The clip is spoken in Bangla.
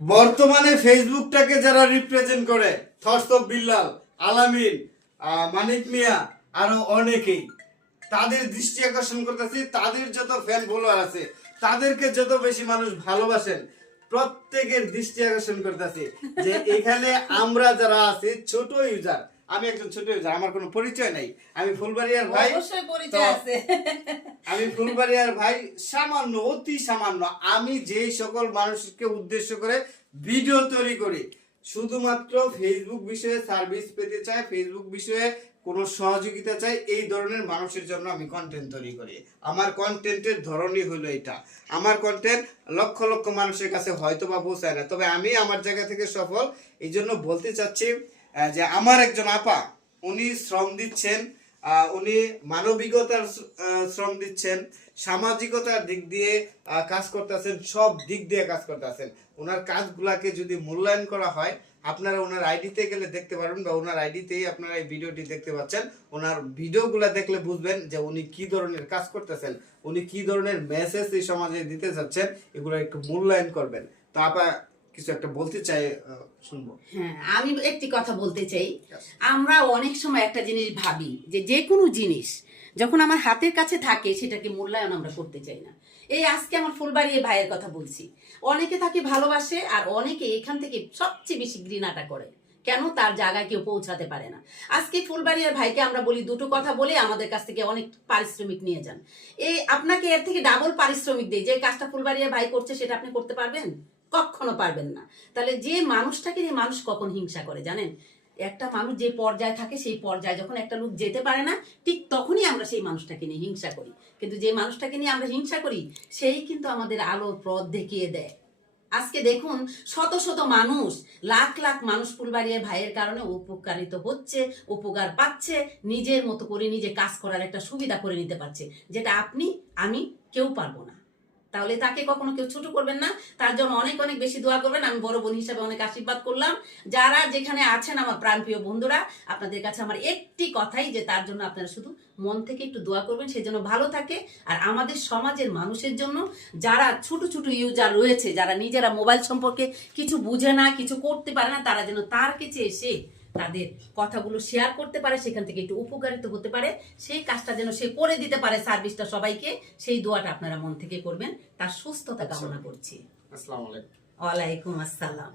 বর্তমানে ফেসবুকটাকে যারা রিপ্রেজেন্ট করে, থটস অফ বিল্লাল, আলামিন, মানিক মিয়া, আরো অনেকেই, তাদের দৃষ্টি আকর্ষণ করতেছি। তাদের যত ফ্যান ফলোয়ার আছে, তাদেরকে যত বেশি মানুষ ভালোবাসেন, প্রত্যেকের দৃষ্টি আকর্ষণ করতেছি যে এখানে আমরা যারা আছি ছোট ইউজার, আমি একজন ছোট ইউজার, আমার কোনো পরিচয় নাই, আমি ফুলবাড়িয়ার ভাই। অবশ্যই পরিচয় আছে। আমি ফুলবাড়িয়ার ভাই, সামান্য, অতি সামান্য, আমি যেই সকল মানুষকে উদ্দেশ্য করে ভিডিও তৈরি করি, শুধুমাত্র ফেসবুক বিষয়ে সার্ভিস পেতে চাই, ফেসবুক বিষয়ে কোনো সহযোগিতা চাই, এই ধরনের মানুষের জন্য আমি কন্টেন্ট তৈরি করি। আমার কন্টেন্টের ধরনই হলো এটা। আমার কন্টেন্ট লক্ষ লক্ষ মানুষের কাছে হয়তো বা পৌঁছায় না, তবে আমি আমার জায়গা থেকে সফল। এই জন্য বলতে চাচ্ছি যে আমার একজন আপা, উনি শ্রম দিচ্ছেন, উনি মানবিকতার শ্রম দিচ্ছেন, সামাজিকতার দিক দিয়ে কাজ করতেছেন, সব দিক দিয়ে কাজ করতেছেন। ওনার কাজগুলাকে যদি মূল্যায়ন করা হয়, আপনারা ওনার আইডিতে গেলে দেখতে পারবেন, বা ওনার আইডিতেই আপনারা এই ভিডিওটি দেখতে পাচ্ছেন। ওনার ভিডিওগুলা দেখলে বুঝবেন যে উনি কি ধরনের কাজ করতেছেন, উনি কি ধরনের মেসেজ এই সমাজে দিতে যাচ্ছেন, এগুলো একটু মূল্যায়ন করবেন। তো আপা কিছু একটা বলতে চাই, শুনবো। হ্যাঁ, আমি একটি কথা বলতে চাই। আমরা অনেক সময় একটা জিনিস ভাবি যে যে কোনো জিনিস যখন আমার হাতের কাছে থাকে সেটাকে মূল্যায়ন আমরা করতে চাই না। এই আজকে আমার ফুলবাড়িয়ে ভাইয়ের কথা বলছি, অনেকে তাকে ভালোবাসে আর অনেকে এখান থেকে সবচেয়ে বেশি ঘৃণাটা করে। কেন? তার জায়গায় কেউ পৌঁছাতে পারে না। আজকে ফুলবাড়িয়ার ভাইকে আমরা বলি দুটো কথা বলে আমাদের কাছ থেকে অনেক পারিশ্রমিক নিয়ে যান। আপনাকে এর থেকে ডাবল পারিশ্রমিক দেয়, যে কাজটা ফুলবাড়িয়ার ভাই করছে সেটা আপনি করতে পারবেন? কখনো পারবেন না। তাহলে যে মানুষটাকে নিয়ে মানুষ কখন হিংসা করে জানেন? একটা মানুষ যে পর্যায়ে থাকে, সেই পর্যায়ে যখন একটা লোক যেতে পারে না, ঠিক তখনই আমরা সেই মানুষটাকে নিয়ে হিংসা করি। কিন্তু যে মানুষটাকে নিয়ে আমরা হিংসা করি, সেই কিন্তু আমাদের আলোর পথ দেখিয়ে দেয়। আজকে দেখুন, শত শত মানুষ, লাখ লাখ মানুষ ফুলবাড়িয়া ভাইয়ের কারণে উপকারিত হচ্ছে, উপকার পাচ্ছে, নিজের মতো করে নিজে কাজ করার একটা সুবিধা করে নিতে পারছে, যেটা আপনি আমি কেউ পারবো না। তাহলে তাকে কখনো কেউ ছোট করবেন না, তার জন্য অনেক অনেক বেশি দোয়া করবেন। আমি বড় বোন হিসাবে অনেক আশীর্বাদ করলাম। যারা যেখানে আছেন আমার প্রাণপ্রিয় বন্ধুরা, আপনাদের কাছে আমার একটি কথাই, যে তার জন্য আপনারা শুধু মন থেকে একটু দোয়া করবেন, সেই জন্য ভালো থাকে। আর আমাদের সমাজের মানুষের জন্য, যারা ছোট ছোট ইউজার রয়েছে, যারা নিজেরা মোবাইল সম্পর্কে কিছু বুঝে না, কিছু করতে পারে না, তারা যেন তার কাছে এসে তাদের কথাগুলো শেয়ার করতে পারে, সেখান থেকে একটু উপকারিত হতে পারে, সেই কাজটা যেন সে করে দিতে পারে, সার্ভিসটা সবাইকে, সেই দোয়াটা আপনারা মন থেকে করবেন। তার সুস্থতা কামনা করছি। আসসালামু আলাইকুম। ওয়ালাইকুম আসসালাম।